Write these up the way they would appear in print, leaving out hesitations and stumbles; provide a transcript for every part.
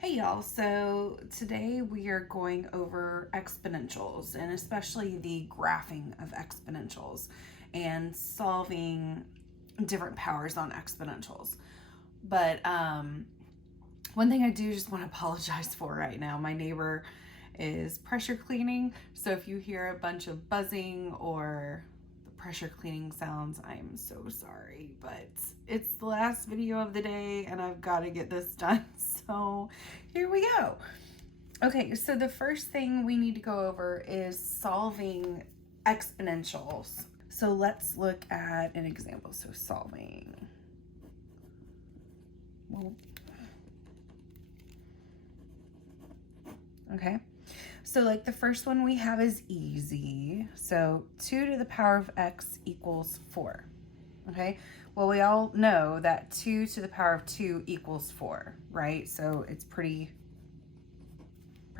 Hey y'all, so today we are going over exponentials and especially the graphing of exponentials and solving different powers on exponentials. But one thing I do just want to apologize for right now, my neighbor is pressure cleaning, so if you hear a bunch of buzzing or pressure cleaning sounds, I'm so sorry, but it's the last video of the day and I've got to get this done. So here we go. Okay, so the first thing we need to go over is solving exponentials. So let's look at an example. So solving. Okay. So like the first one we have is easy. So 2 to the power of x equals 4. Okay. Well, we all know that 2 to the power of 2 equals 4, right? So it's pretty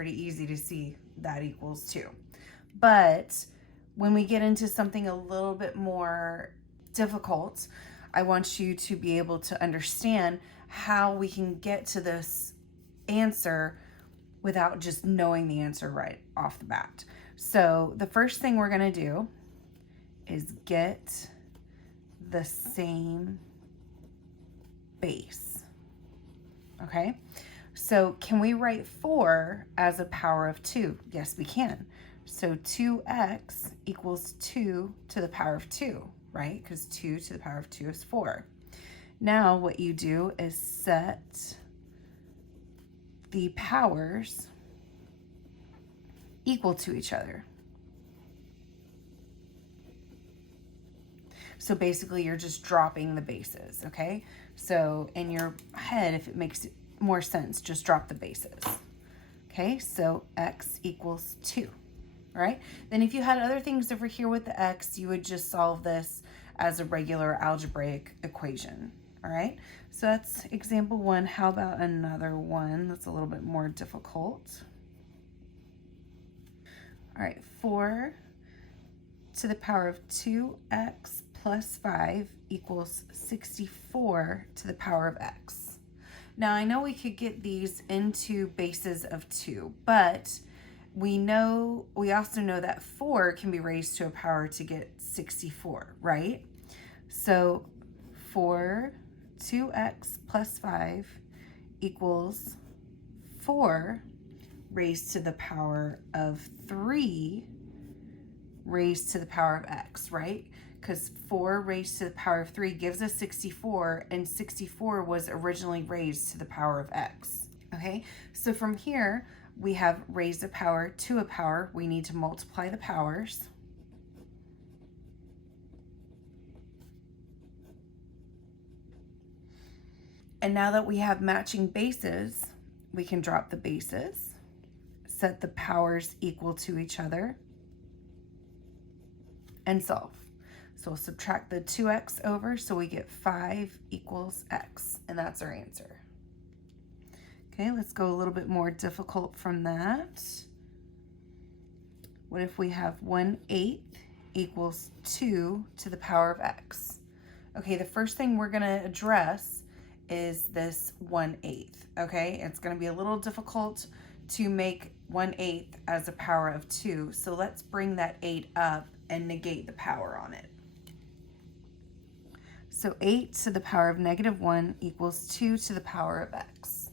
easy to see that equals 2. But when we get into something a little bit more difficult, I want you to be able to understand how we can get to this answer without just knowing the answer right off the bat. So the first thing we're going to do is get the same base. Okay, so can we write 4 as a power of 2? Yes, we can. So 2x equals 2 to the power of 2, right? Because 2 to the power of 2 is 4. Now what you do is set the powers equal to each other. So basically you're just dropping the bases, okay? So in your head, if it makes more sense, just drop the bases. Okay, so x equals 2, all right? Then if you had other things over here with the x, you would just solve this as a regular algebraic equation, all right? So that's example 1. How about another one that's a little bit more difficult? All right, 4 to the power of 2x plus 5 equals 64 to the power of x. Now, I know we could get these into bases of 2, but we also know that 4 can be raised to a power to get 64, right? So 2x plus 5 equals 4 raised to the power of 3 raised to the power of x, right? Because 4 raised to the power of 3 gives us 64, and 64 was originally raised to the power of x. Okay, so from here, we have raised a power to a power. We need to multiply the powers. And now that we have matching bases, we can drop the bases, set the powers equal to each other, and solve. So we'll subtract the 2x over, so we get 5 equals x, and that's our answer. Okay, let's go a little bit more difficult from that. What if we have 1/8 equals 2 to the power of x? Okay, the first thing we're gonna address is this 1/8, okay? It's gonna be a little difficult to make 1/8 as a power of 2, so let's bring that 8 up and negate the power on it. So 8 to the power of -1 equals 2 to the power of x.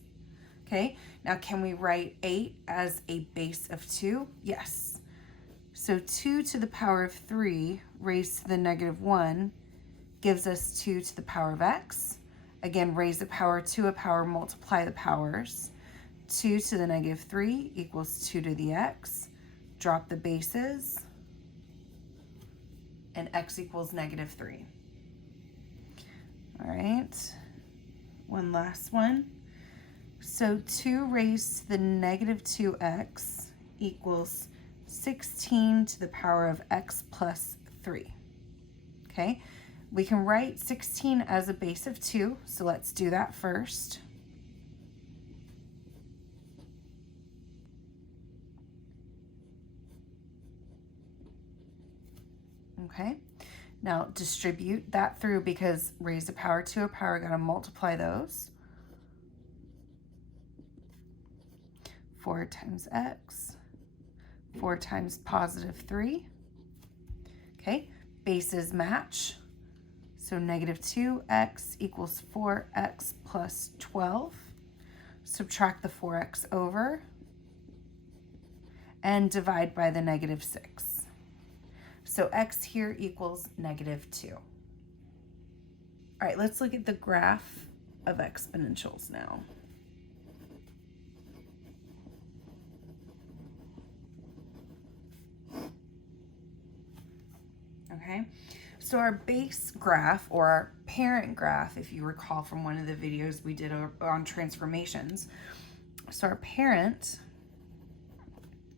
Okay, now can we write 8 as a base of 2? Yes. So 2 to the power of 3 raised to the -1 gives us 2 to the power of x. Again, raise the power to a power, multiply the powers. 2 to the -3 equals 2 to the x. Drop the bases, and x equals -3. All right, one last one. So 2 raised to the -2x equals 16 to the power of x plus 3. Okay, we can write 16 as a base of 2, so let's do that first. Okay, now distribute that through because raise a power to a power, gotta multiply those. 4 times x, 4 times positive 3. Okay, bases match. So negative 2x equals 4x plus 12. Subtract the 4x over and divide by the negative 6. So x here equals negative 2. All right, let's look at the graph of exponentials now. Okay, so our base graph, or our parent graph, if you recall from one of the videos we did on transformations, so our parent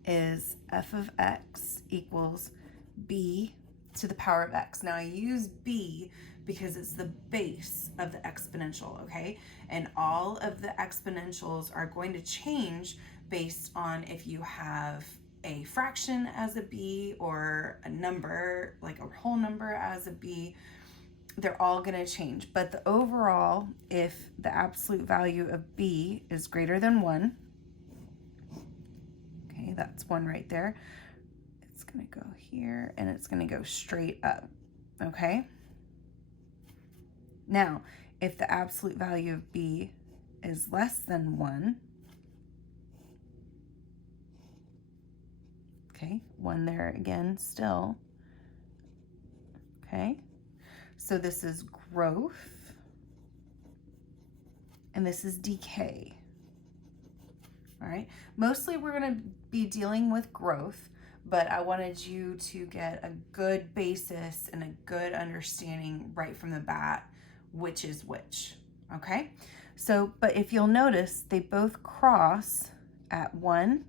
is f of x equals b to the power of x. Now I use b because it's the base of the exponential, okay? And all of the exponentials are going to change based on if you have a fraction as a b or a number, like a whole number as a b. They're all going to change. But the overall, if the absolute value of b is greater than 1, okay, that's 1 right there, it's going to go here and it's going to go straight up, okay? Now, if the absolute value of b is less than 1, okay, 1 there again still, okay? So this is growth and this is decay, all right? Mostly we're going to be dealing with growth, but I wanted you to get a good basis and a good understanding right from the bat which is which, okay? So, but if you'll notice, they both cross at 1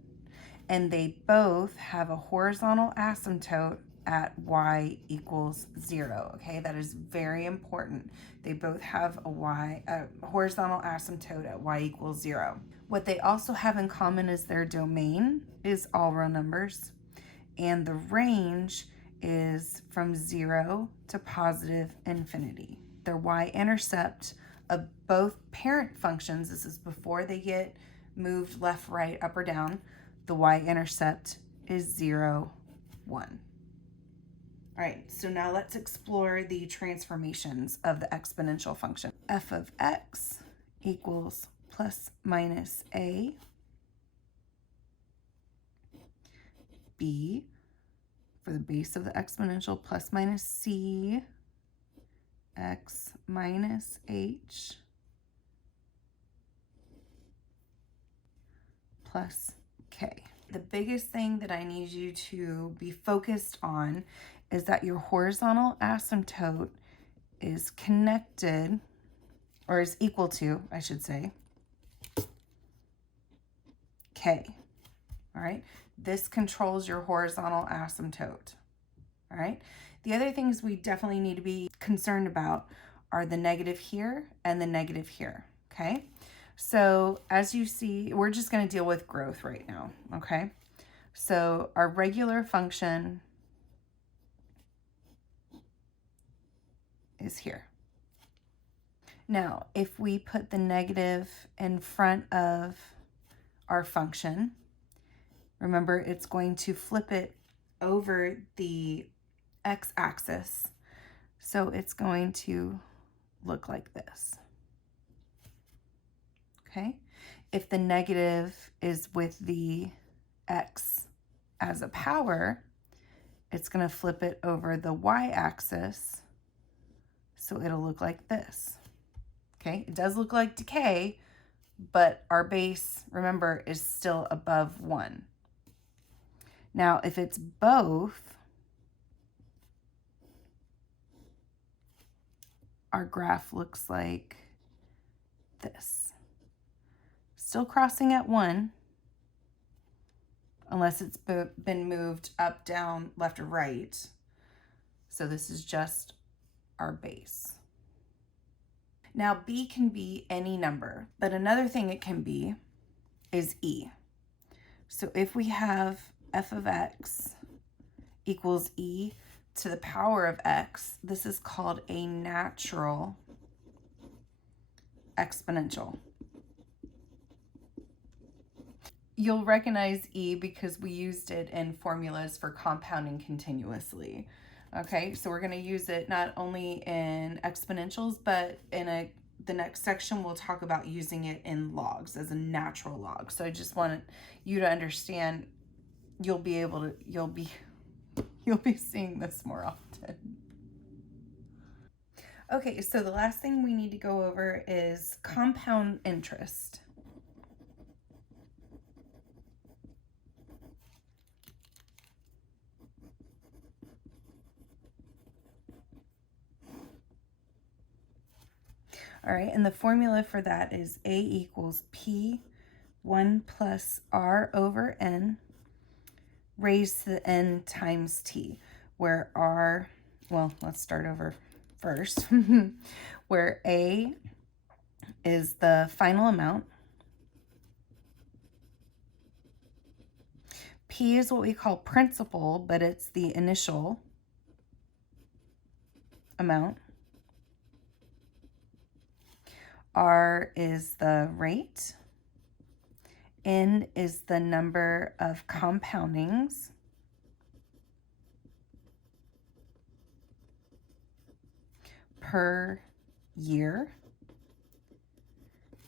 and they both have a horizontal asymptote at y equals 0, okay? That is very important. They both have a horizontal asymptote at y equals 0. What they also have in common is their domain is all real numbers, and the range is from 0 to positive infinity. Their y-intercept of both parent functions, this is before they get moved left, right, up, or down, the y-intercept is 0, 1. All right, so now let's explore the transformations of the exponential function. F of x equals plus minus a, b, for the base of the exponential, plus minus c, x minus h, plus k. The biggest thing that I need you to be focused on is that your horizontal asymptote is connected, or is equal to, I should say, k. All right, this controls your horizontal asymptote. All right, the other things we definitely need to be concerned about are the negative here and the negative here, okay? So as you see, we're just going to deal with growth right now, okay? So our regular function is here. Now, if we put the negative in front of our function, remember it's going to flip it over the x-axis. So it's going to look like this. Okay, if the negative is with the x as a power, it's going to flip it over the y-axis, so it'll look like this. Okay, it does look like decay, but our base, remember, is still above 1. Now, if it's both, our graph looks like this. Still crossing at 1, unless it's been moved up, down, left, or right. So this is just our base. Now, b can be any number, but another thing it can be is e. So if we have f of x equals e to the power of x, this is called a natural exponential. you'll recognize E because we used it in formulas for compounding continuously. Okay, so we're going to use it not only in exponentials, but in the next section we'll talk about using it in logs as a natural log. So I just want you to understand you'll be seeing this more often. Okay, so the last thing we need to go over is compound interest. All right, and the formula for that is A equals P 1 plus R over N raised to the N times T, where R, well, let's start over first, where A is the final amount, P is what we call principal, but it's the initial amount, R is the rate, N is the number of compoundings, per year,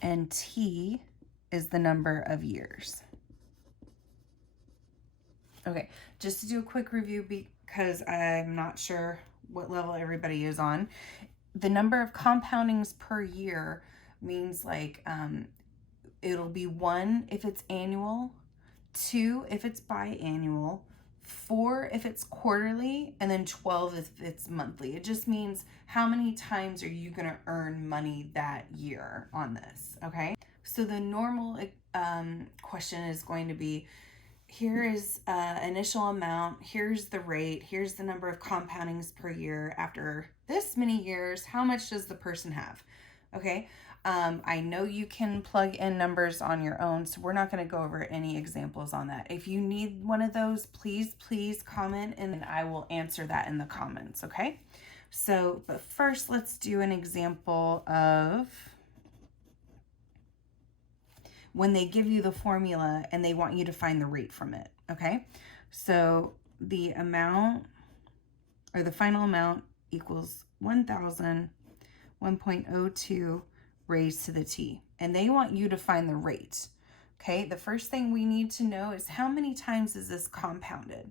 and T is the number of years. Okay, just to do a quick review because I'm not sure what level everybody is on. The number of compoundings per year means like it'll be 1 if it's annual, 2 if it's biannual, 4 if it's quarterly, and then 12 if it's monthly. It just means how many times are you going to earn money that year on this, okay? So the normal question is going to be, here is initial amount, here's the rate, here's the number of compoundings per year. After this many years, how much does the person have? Okay, I know you can plug in numbers on your own, so we're not going to go over any examples on that. If you need one of those, please comment and I will answer that in the comments, okay? So, but first let's do an example of when they give you the formula and they want you to find the rate from it, okay? So the amount, or the final amount, equals 1,000, 1.02 raised to the T. And they want you to find the rate, okay? The first thing we need to know is how many times is this compounded?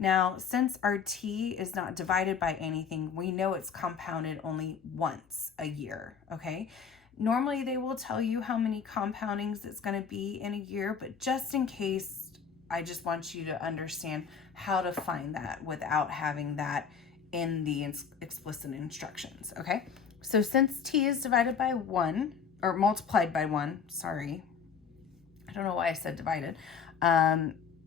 Now, since our T is not divided by anything, we know it's compounded only once a year, okay? Normally, they will tell you how many compoundings it's going to be in a year, but just in case, I just want you to understand how to find that without having that in the explicit instructions, okay? So since T is divided by 1, or multiplied by 1, sorry, I don't know why I said divided,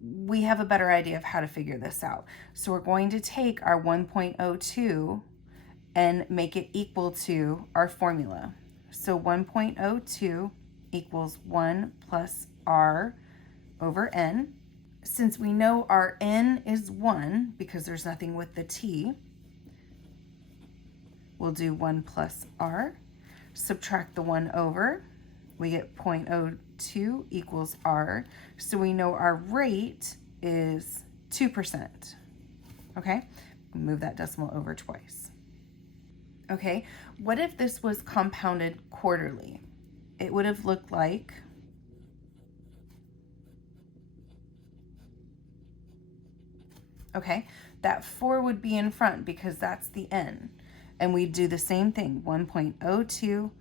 we have a better idea of how to figure this out. So we're going to take our 1.02 and make it equal to our formula. So 1.02 equals 1 plus R over N. Since we know our N is 1, because there's nothing with the T, we'll do 1 plus R. Subtract the 1 over. We get 0.02 equals R. So we know our rate is 2%. Okay? Move that decimal over twice. Okay, what if this was compounded quarterly? It would have looked like okay, that 4 would be in front because that's the N. And we do the same thing, 1.02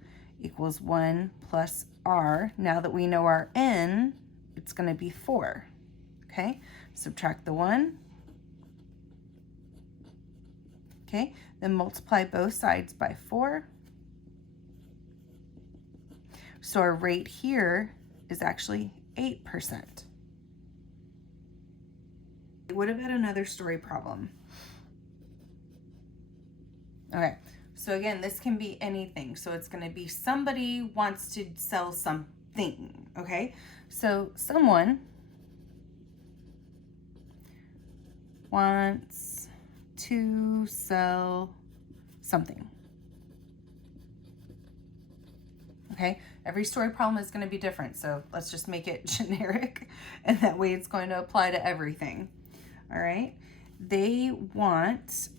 equals 1 plus R. Now that we know our N, it's going to be 4. Okay, subtract the 1. Okay, then multiply both sides by 4. So our rate here is actually 8%. What about another story problem? Okay, so again, this can be anything. So it's going to be somebody wants to sell something, okay? So someone wants to sell something. Okay, every story problem is going to be different, so let's just make it generic, and that way it's going to apply to everything. All right, they want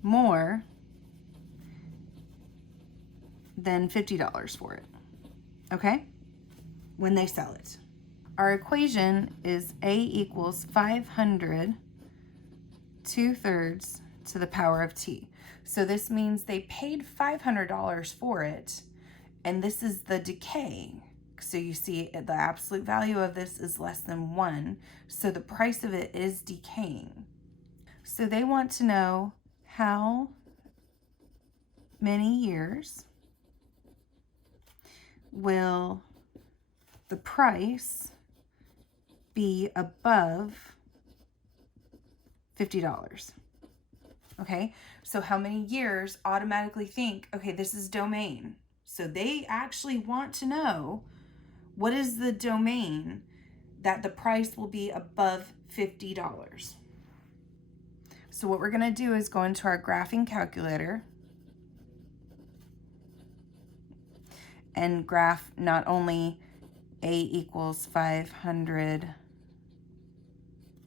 more than $50 for it, okay, when they sell it. Our equation is A equals 500 2/3 to the power of t. So this means they paid $500 for it, and this is the decay. So you see the absolute value of this is less than 1, so the price of it is decaying. So they want to know how many years will the price be above $50. Okay, so how many years automatically think, okay, this is domain. So they actually want to know what is the domain that the price will be above $50. So what we're going to do is go into our graphing calculator and graph not only A equals 500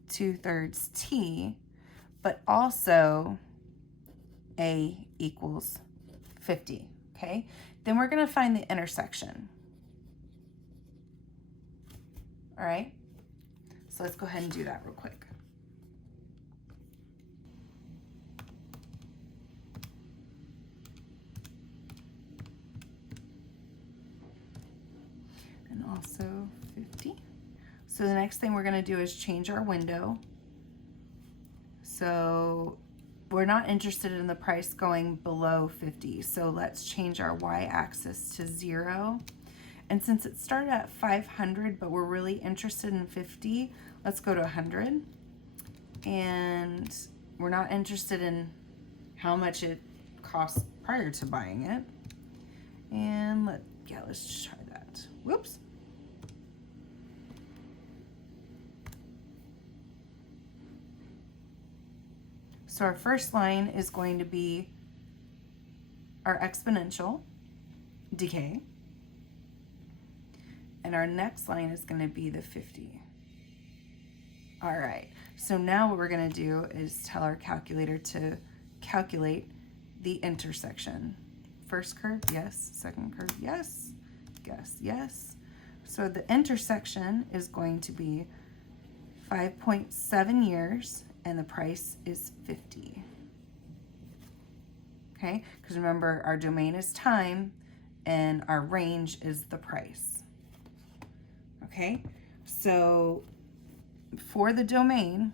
2/3 t, but also A equals 50, okay? Then we're gonna find the intersection. All right, so let's go ahead and do that real quick. And also 50. So the next thing we're gonna do is change our window. So we're not interested in the price going below 50. So let's change our y-axis to 0. And since it started at 500, but we're really interested in 50, let's go to 100. And we're not interested in how much it cost prior to buying it. And let's try that. Whoops. So our first line is going to be our exponential decay. And our next line is going to be the 50. All right, so now what we're going to do is tell our calculator to calculate the intersection. First curve, yes. Second curve, yes. Yes, yes. So the intersection is going to be 5.7 years, and the price is 50. Okay, because remember, our domain is time, and our range is the price. Okay, so for the domain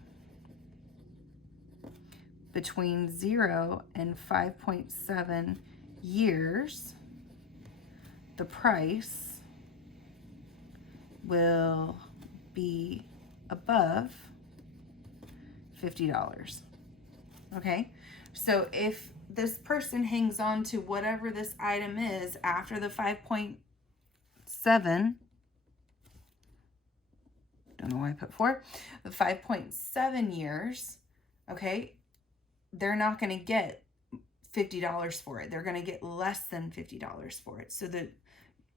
between 0 and 5.7 years, the price will be above $50. Okay, so if this person hangs on to whatever this item is after the 5.7, don't know why I put 4, the 5.7 years, okay, they're not going to get $50 for it. They're going to get less than $50 for it. So the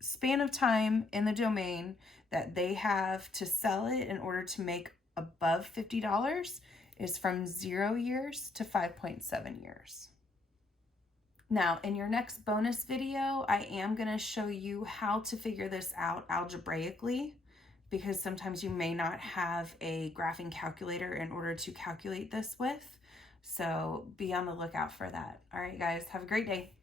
span of time in the domain that they have to sell it in order to make above $50 is from 0 years to 5.7 years. Now, in your next bonus video, I am going to show you how to figure this out algebraically, because sometimes you may not have a graphing calculator in order to calculate this with. So be on the lookout for that. All right, guys, have a great day.